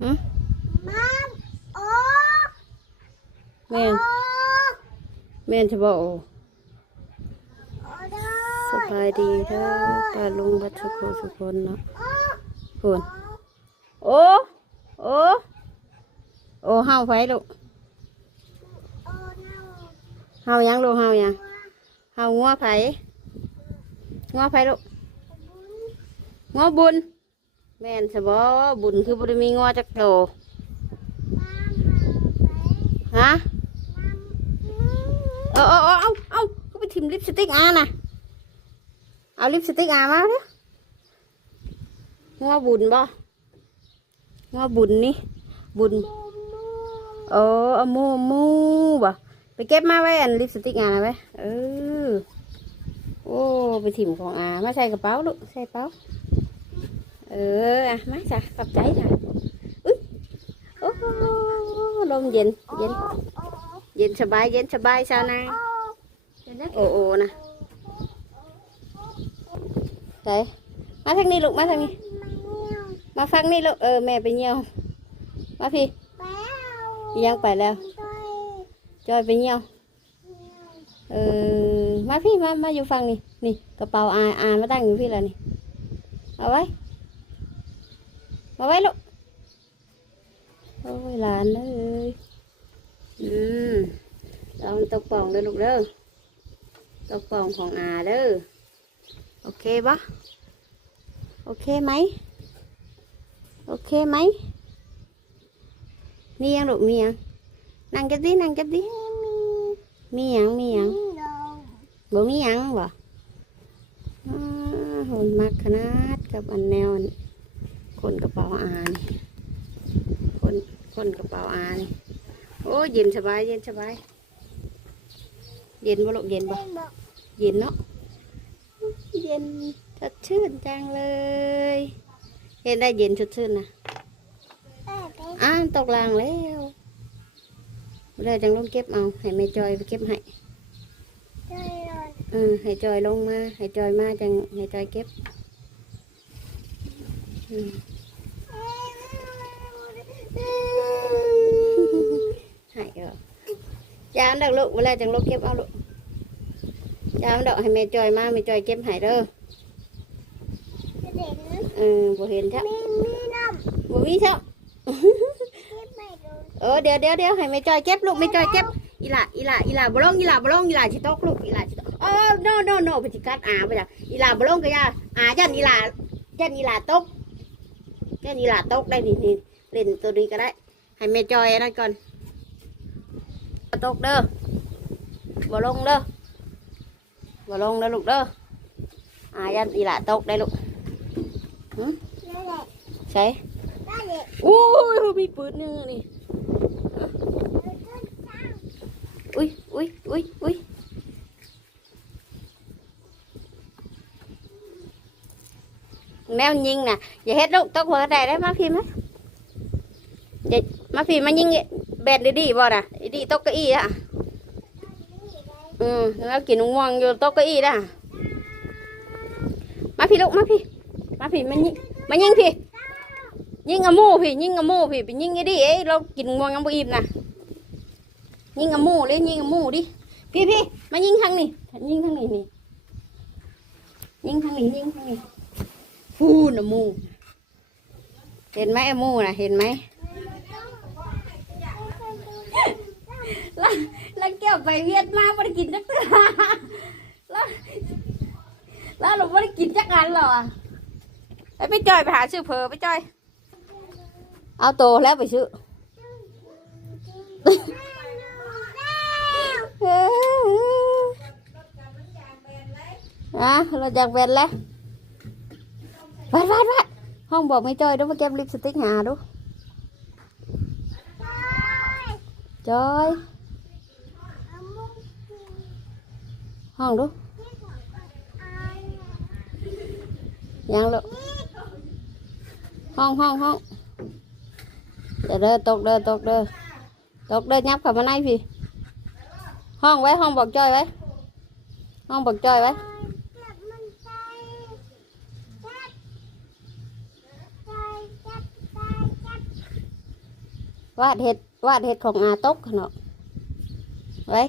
หึมัมโอ้แม่นโอ้แม่นจะบอกโอ้โอ้เด้อสบายดีเด้อป้าลุงบัดสุขสุขคนเนาะโอ้คุณโอ้โอ้โอ้เฮาไฟลูกโอ้เนาเฮายังลูกเฮายังเฮางัวไผงัวไผลูกงัวบุญ แม่นสบอบุญคือบ่ได้มีงัวจักโตมัมฮะมัมเออเออเออเอาเอาก็ไปทิมลิปสติกอาน่ะ เอาลิปสติกอามาเด้องัวบุญบ่งัวบุญนี่ บุญเออเอามูมูบ่ไปเก็บมาไว้อันลิปสติกอาไว้เออโอ้ไปถิ่มของอามาใส่กระเป๋าลูกใส่กระเป๋า เอออะมาจ้ะขอบใจจ้ะอุ้ยโอ้ลมเย็นเย็น เย็นสบายเย็นสบายชาวนางโอ้โอ้นะไหนมาทางนี้ลูกมาทางนี้ มาฟังนี่ลูกเออแม่ไปเยี่ยวมาพี่ยังไปแล้วจอยไปเยี่ยวเออมาพี่มามาอยู่ฟังนี่นี่กระเป๋าอาอามาตั้งอยู่พี่แล้วนี่เอาไว้ มาไว้ลูกโอ้ยหลานเอ้ยอืมลองตกป่องเด้อลูกเด้อตกป่องของอาเด้อโอเคปะโอเคไหมโอเคไหมมียังลูกมียังนั่งจับดินั่งจับดิมียังมียังบ่มียังบ่อ้าหุ่นมักขนาดกับอันแนว คนกระเป๋าอานี่คนคนกระเป๋าอานี่โอ้เย็นสบายเย็นสบาย เย็นบ่ลูกเย็นบ่เย็นเนาะเย็นสดชื่นจังเลย เห็นได้เย็นสดชื่นนะอ่าตกลางแล้วเลยจังลงเก็บเอาให้แม่จอยไปเก็บให้เออให้จอยลงมาให้จอยมาจังให้จอยเก็บ อืมให้เอ อยามดักลูกเวลาจังลงเก็บเอาลูกยามดอกให้แม่จอยมาแม่จอยเก็บให้เด้อเออบ่เห็นจ้ะบ่มีจ้ะเออเดี๋ยวเดี๋ยวเดี๋ยวให้แม่จอยเก็บลูกแม่จอยเก็บอีหล่าอีหล่าอีหล่าบ่ลงอีหล่าบ่ลงอีหล่าสิตกลูกอีหล่าสิตกเออ no no no ไปสิกัดอาไปจ้ะอีหล่าบ่ลงก็อย่าอาจันอีหล่าจันอีหล่าตกจันอีหล่าตกได้นี่นี่เล่นตัวนี้ก็ได้ให้แม่จอยอันนั้นก่อน ตกเด้อบ่ลงเด้อบ่ลงเด้อลูกเด้ออายันอีหล่าตกได้ลูกหึใช่โอ้ยมีปืนหนึงนี่อุ้ยอุ้ยอุ้ยอุ้ยแมวยิงน่ะอย่าเฮ็ดลูกตกหัวกระไดได้มาพิมพ์ไหมอย่ามาพิมพ์มายิง แบนดีๆบ่น่ะอีดีตกเก้าอี้อะอืมแล้วกินง่วงอยู่โต๊ะเก้าอี้นะมาพี่ลูกมาพี่ มาพี่มายิงมายิงพี่ ยิงอะมูพี่ยิงอะมูพี่ไปยิงไอ้ดิเอ้เรากินง่วงยังบ่อิ่มนะยิงอะมูเลยยิงอะมูดิพี่พี่มายิงทางนี้ยิงทางนี้นี่ยิงทางนี้ยิงทางนี้ฟูนะมูเห็นไหมอ้มูนะเห็นไหม แล้วแล้วเกี่ยวไปเวียดนามไม่ได้กินจักเตือแล้วแล้วเราไม่ได้กินจักอันหรอไปไปจอยไปหาซื้อเพอไปจอย เอาโตแล้วไปซื้ออะเราจากเวรแล้ววัดวัดวัดห้องบอกไม่จอยดูมาเก็บลิปสติกหาดู จอยห้องดูยังลูกห้องห้องห้องเดี๋ยวเด้อตกเด้อต กเด้อตกเด้อยับเข้ามาในพี่ห้องไว้ห้องบอกจอยไว้ห้องบอกจอยไว้เวาดเห็ดวาดเห็ดของอาตกขนาดไว้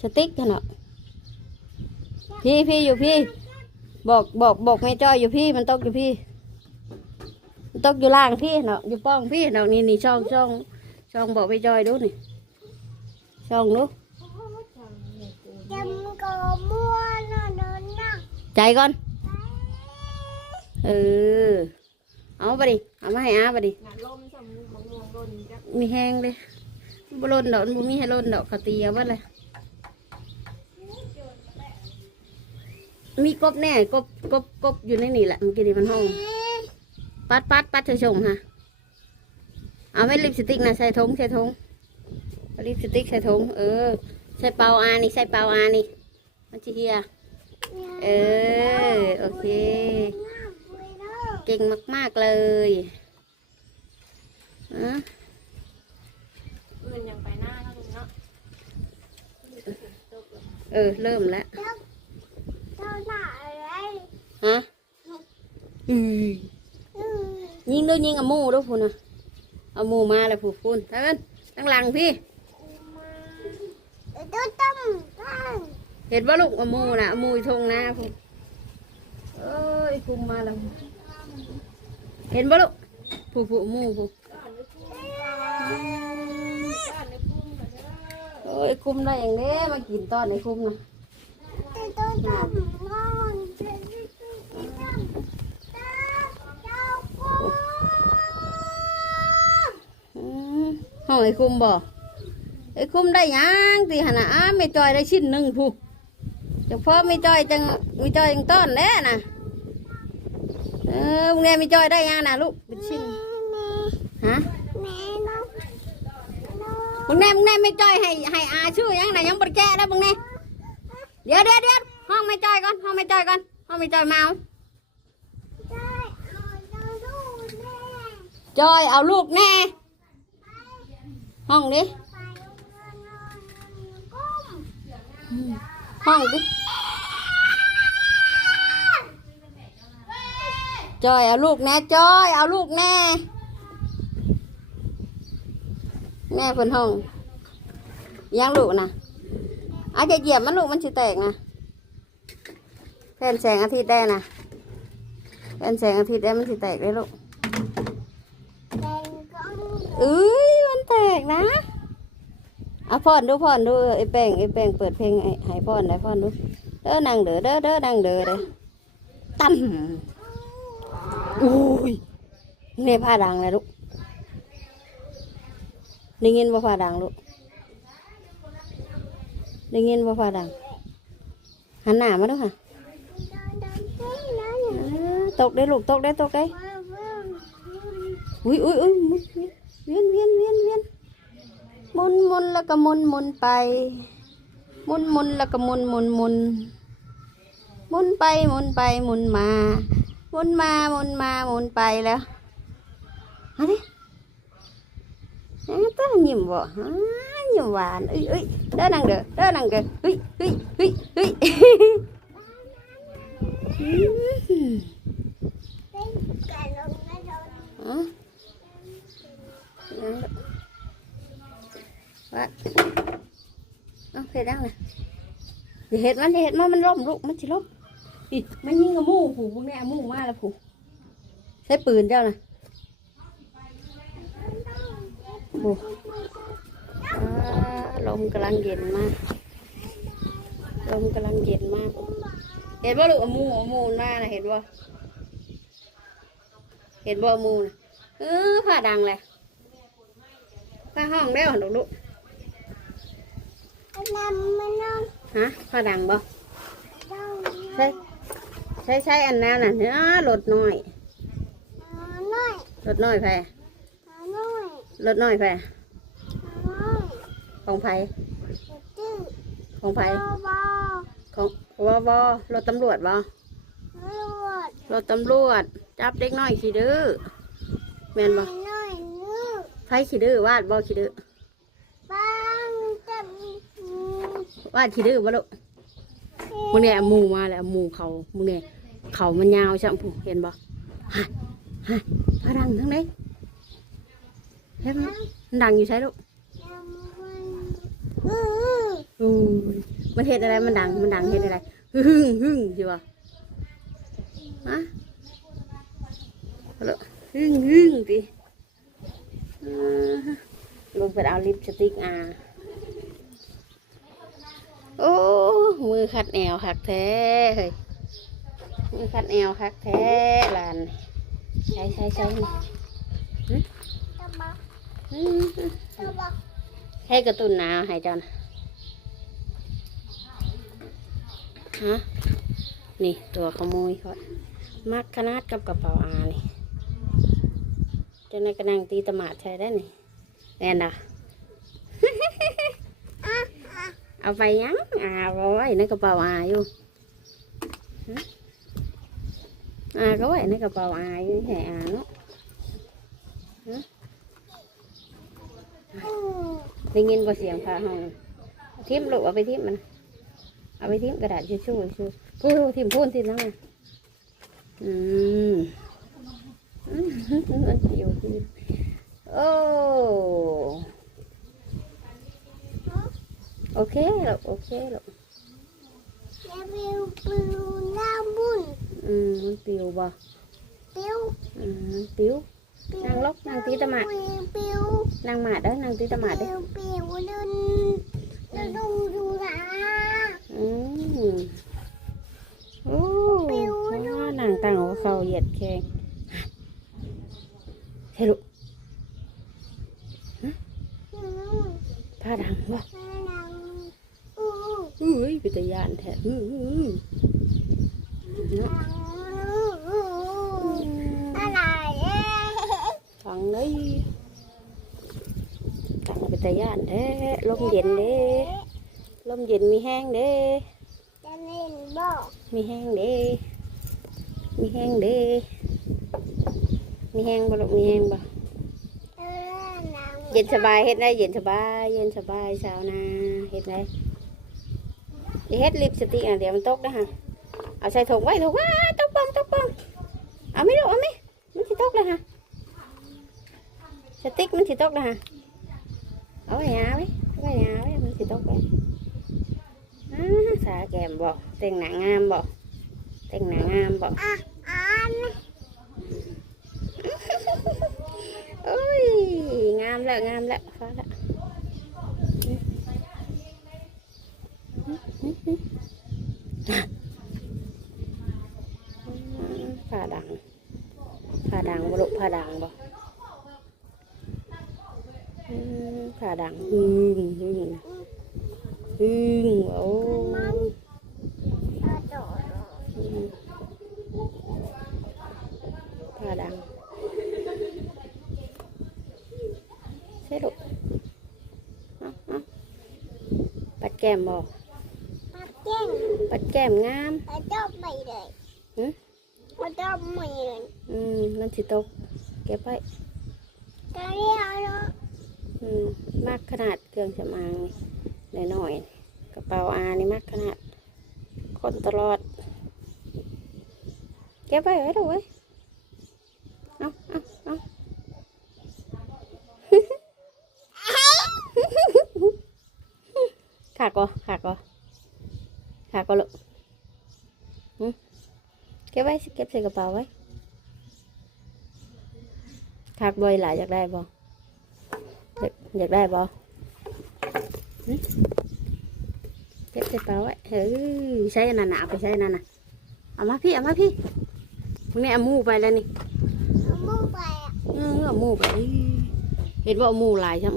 สติ๊กขนาดพี่พี่อยู่พี่ บอกบอกบอกแม่จ้อยอยู่พี่มันตกอยู่พี่ มันตกอยู่ล่างพี่เนาะอยู่ป้องพี่เนาะนี่นี่ช่องช่องช่องบอกแม่จ้อยดูนี่ช่องดูจำก็มัวนอนนอนนั่งใจก่อนเออเอาไปดิเอามาให้อาไปดิ นจักมีแห้งเลยบ่ลนดอกบ่มีให้ลนดอกเขาตีเอาไว้เลยมีกบแน่กบกบกบอยู่ในนี่แหละเมื่อกี้นี่มันห้อง ปัดปัดปัดเฉยชงฮะเอาไม่ลิปสติกนะใส่ทงใส่ทงลิปสติกใส่ทงเออ ใส่เปาอานี่ใส่เปาอานี่มันจะเฮียเออโอเค เก่งมาก ๆ เลย อะอื่นยังไปหน้าเนาะลุงเนาะเออ เริ่มแล้วเจ้าหน้าอะไรฮะอืออืมยิงด้วยยิงเอาหมูด้วยพูนนะเอาหมูมาเลยพูพูนท่านตั้งหลังพี่เดี๋ยวต้มตั้งเห็นว่าลูกเอาหมูนะเอาหมูอยู่ทงนาพูเอ้ยคุมมาแล้วเห็นว่าลูกผู้ผู้หมูผู้ โอ้ยคุ้มได้อย่างนี้มากินตอนในคุมนะเดี๋ยวต้มนอนเดี๋ยวต้มตั้งเจ้ากุ้งอืมห้องไอ้คุ้มบ่ไอ้คุ้มได้ยังตีหนนอ้าไม่จอยได้ชิ้นหนึ่งผู้จังพ่อไม่จอยจังไม่จอยจังต้อนแล้วนะเออมึงเนี่ยไม่จอยได้ยังนะลูกเป็นชิ้นฮะ แม่น้องน้อง มึงแน่มึงแน่ไม่จ้อยให้ให้อาชื่อยังไหนยังบดแก้แล้มึงแน่เดี๋ยวเดี๋ยวเดี๋ยวห้องไม่จ้อยก่อนห้องไม่จ้อยก่อนห้องไม่จ้อยมาเอาได้เอาเจ้าลูกแม่จอยเอาลูกแน่ ห้องดิห้องดิจอยเอาลูกแน่จอยเอาลูกแน่ แม่เพิ่นห้องยังลูกนะอาจจะเหยียบมันลูกมันสิแตกนะแผ่นแสงอาทิตย์ได้นะแผ่นแสงอาทิตย์ได้มันสิแตกได้ลูกแดงกุ้งเอ้ยมันแตกนะเอาพ่อนดูพ่อนดูไอ้แป้งไอ้แป้งเปิดเพลงให้ให้พ่อนได้พ่อนดูเด้อนั่งเด้อเด้อเด้อนั่งเด้อเด้อตั้มอุ้ยเนี่ยผ้าดังเลยลูก ได้ยินว่าผ้าดังลูกได้ยินว่าผ้าดังหันหน้ามาดูค่ะตกได้ลูกตกได้ตกได้ว้าวว้าวอุ้ยอุ้ยอุ้ยเวียนเวียนเวียนเวียนมุนมุนแล้วก็มุนมุนไปมุนมุนแล้วก็มุนมุนมุนมุนไปมุนไปมุนมามุนมามุนมามุนไปแล้วอะไรต้ายิ้มบ่ฮะยิ้มหวานเอ้ยเอ้ยเด้ อนังเด้อเด้อนังเด้อเฮ้ยเฮ้ยเฮ้ยเฮ้ยเป็นกันลงนะโดนอ๋อว่าเอาเห็ดดังเลยอย่าเห็ดมันอย่าเห็ดมันมันล่มลูกมันจะล่มอีมันยิงกับหมูผูพวกนี้เอาหมูมาแล้วผูใช้ปืนเจ้านะ ผูอ่าลมกำลังเย็นมาก ลมกำลังเย็นมาก เห็นว่าลูกเอาหมูเอาหมูมานะเห็นว่าเห็นว่าเอาหมูนะเออผ้าดังเลยผ้าห้องได้หรอลูกนำมันนอนฮะผ้าดังบ่เจ้าใช่ใช่ใช่อันนั้นน่ะเนื้อรถน้อยน้อยรถน้อยแพ รน้อยรถน้อยแพรน้อยของไผตื้อของไผบอของวบรถตำรวจบ่ตำรวจรถตำรวจ จับเด็กน้อยขี้ดื้อแม่นบ่น้อยนึกไผขี้ดื้อวาดบ่ขี้ดื้อบ้างจะวาดขี้ดื้อบ่ลูกมึงเนี่ยเอาหมูมาแล้วเอาหมูเขามึงเนี่ยเขามันยาวช่างผู้เห็นบ่ฮะฮะผ้าดังทั้งไหน เฮ็ดมันดังอยู่ใช่ลูกอือมมันเห็ดอะไรมันดังมันดังเห็ดอะไรฮึ่งฮึ่งฮึ่งอยู่อะฮะเอาละฮึ่งฮึ่งดิลูกไปเอาลิปสติกอ่าโอ้ มือขัดแอวคักแท้เฮ้ยมือขัดแอวคักแท้หลานใช่ใช่ใช่นี่ ให้กระตุนหนาวให้จ้านฮะนี่ตัวขโมยเขามักขนาดกับกระเป๋าอานี่เจ้านากระนังตีตะหมาดใช้ได้นี่แน่นอะเอาไปยังอาเอาไว้ในกระเป๋าอาอยู่อาก็ไว้ในกระเป๋าอาอยู่แห่อาเนาะ อือ ได้ยินบ่เสียงพาห้องทิมลูกเอาไปทิมมัน เอาไปทิมกระดาษชิชชู่ชูพูดทิมพูนทิมนั่งอืมอืมมันอยู่ที่โอ้โอเคหรอกโอเคหรอกแล้วปิวปิวหน้าบุญอืมมันปิวบ่ปิวอืมมันปิว นั่งลกนั่งตีตะหมาดปิวปิวนั่งหมาดเด้อนั่งตีตะหมาดเด้อปิวปิวเดินเดินดูดูนะอืมโอ้ว้านั่งตั้งหัวเข่าเหยียดแข้งเฮ้ลูกผ้าดังบ่นั่งอืออุ้ยเป็นตะยานแท้อื้ออื้อเนาะ อะไรเอ๊ะ ฟัง เลยตั้งเป็นตะยานแท้ลมเย็นเด้ลมเย็นมีแห้งเด้จะเล่นบอกมีแห้งเด้มีแห้งเด้มีแห้งบ่ลูกมีแห้งบ่เออหนังเย็นสบายเฮ็ดได้เย็นสบายเย็นสบายสาวนาเฮ็ดได้อย่าเฮ็ดลิปสติกอะเดี๋ยวมันตกนะฮะเอาใส่ถุงไว้ถุงว้าตกปองตกปองเอาไหม่ลูกเอาไหมมันสิตกเลยฮะ sẽ tích mình thì tốt rồi hả? Ở nhà ấy ở nhà ấy mình thì tốt đấy à, xả kèm bò tiền nặng ngam bò. Tiền nặng ngam bò. À, Ôi ngam lợ ngam lợ phá lợ. พึ่งโอ้ผ้าดังใช่หรอปัดแก้มบอกปัดแก้มปัดแก้มงามปัดดอบไปเลยฮึปัดดอบไม่เลยอืมมันสิตกเก็บไว้ตอนนี้เเนาะอืมมากขนาดเครื่องจะมางหน่อย กระเป๋าอานี่มากขนาด คนตลอด เก็บไว้ไว้ดูกเว้ยเอาเอาเอาขาก่อขาก่อขาก่อลูกเก็บไว้เก็บใส่กระเป๋าไว้ขากบ่อยหลายอยากได้บ่อยากอยากได้บ่ ส่กระเป๋าไว้เฮ้ยใช้อันนั้นน่ะเอาไปใช้อันนั้นน่ะเอามาพี่เอามาพี่มึงเนี่ยเอาหมูไปแล้วนี่เอามือไปอะเออเอาหมูไปเห็นบ่เอาหมูหลายใช่ไหม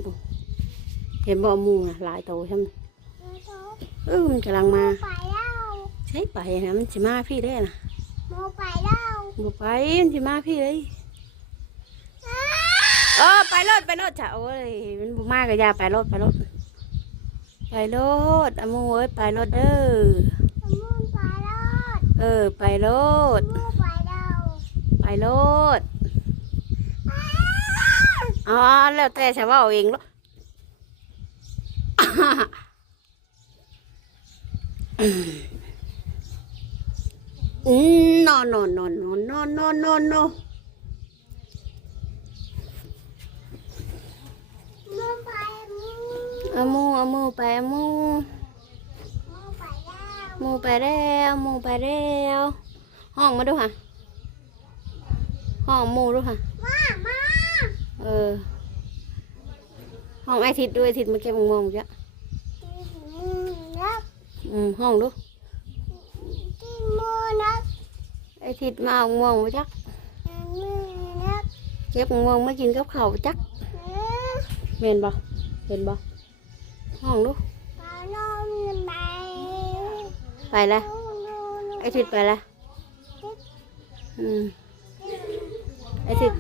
เห็นบ่เอาหมูน่ะหลายโตใช่ไหมเออมันกำลังมาไปแล้วใช่ไปนะมันสิมาพี่ได้นะมือไปแล้วบอกไปมันสิมาพี่เลยเออไปรถไปรถจ้ะโอ้ยมันบ่มาก็อย่าไปรถไปรถ ไปรถอมูเอ้ยไปรถเด้อมูไปรถเออ ไปรถมูไปเราไปรถอ๋อแล้วแต่ฉันว่าเอาเองลูกอืมนอนนอนนอนนอนนอนนอน เอามูเอามูไปเอามูมูไปแล้วมูไปแล้วหมูไปแล้วห้องมาดูค่ะห้องมูดูค่ะเออห้องไอทิดด้วยทิดมาเก็บมะม่วงจ้ะกินหมูนักอืมห้องดูไอทิดมาเอามะม่วงมาจักจักเก็บมะม่วงมากินกับเขาจักเออเห็นบ่เห็นบ่ ห้องดูไปไปแล้วไอทิดไปแล้วอืมไอทิด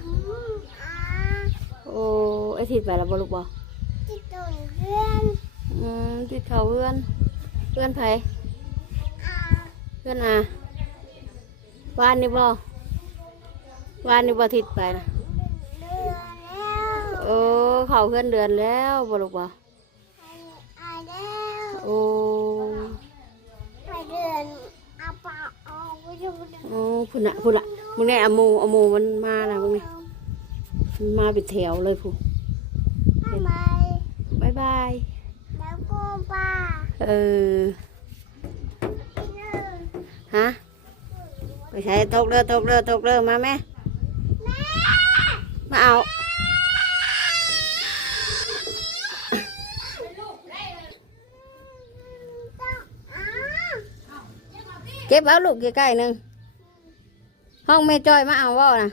โอ้ไอทิดไปแล้วบ่ลูกบ่ที่ตุ่นเพื่อนอืมติดเขาเพื่อนเพื่อนไผเพื่อนอาบานนี่บ่บ้านนี่บ่ทิดไปนะโอ้เขาเพื่อนเดือนแล้วบ่ลูกบ่ไปอ่าแล้ว โอ้ไปเดือนเอาปลาออกไปดูโอ้พุ่นน่ะพุ่นน่ะมึงได้เอาหมูเอาหมูมันมานะมึงนี่มันมาเป็นแถวเลยพุ่นทำไมบายบายแล้วก็ปลาเออที่นึ่งฮะไปใช้ตกเรือตกเรือตกเรือมาแม่แม่มาเอา ต้องอ้า เก็บเอาลูกใกล้ๆหนึ่งห้องแม่จอยมาเอาว่านะ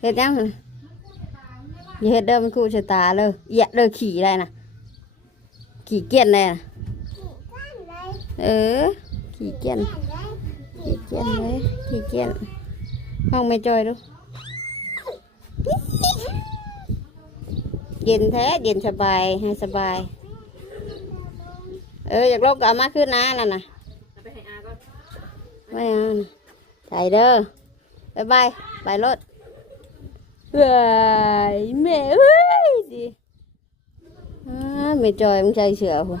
เห็ดยังอย่าเห็ดเดิมมันคู่ชะตาเลยเหยียดเลยขี่ได้นะขี่เกียนได้นะเลยเออ ขี่เกียนขี่เกียนเลยขี่เกียนห้องแม่จอยดูเย็นแท้เย็นสบายให้สบาย เอออยากลบก็เอามาขึ้นนะนั่นน่ะ เอาไปให้อาก่อน ไม่เอานะใจเด้อบายบายไปรถเฮ้ยแม่เอ้ยสิอ้าแม่จอยมึงใจเสือหัว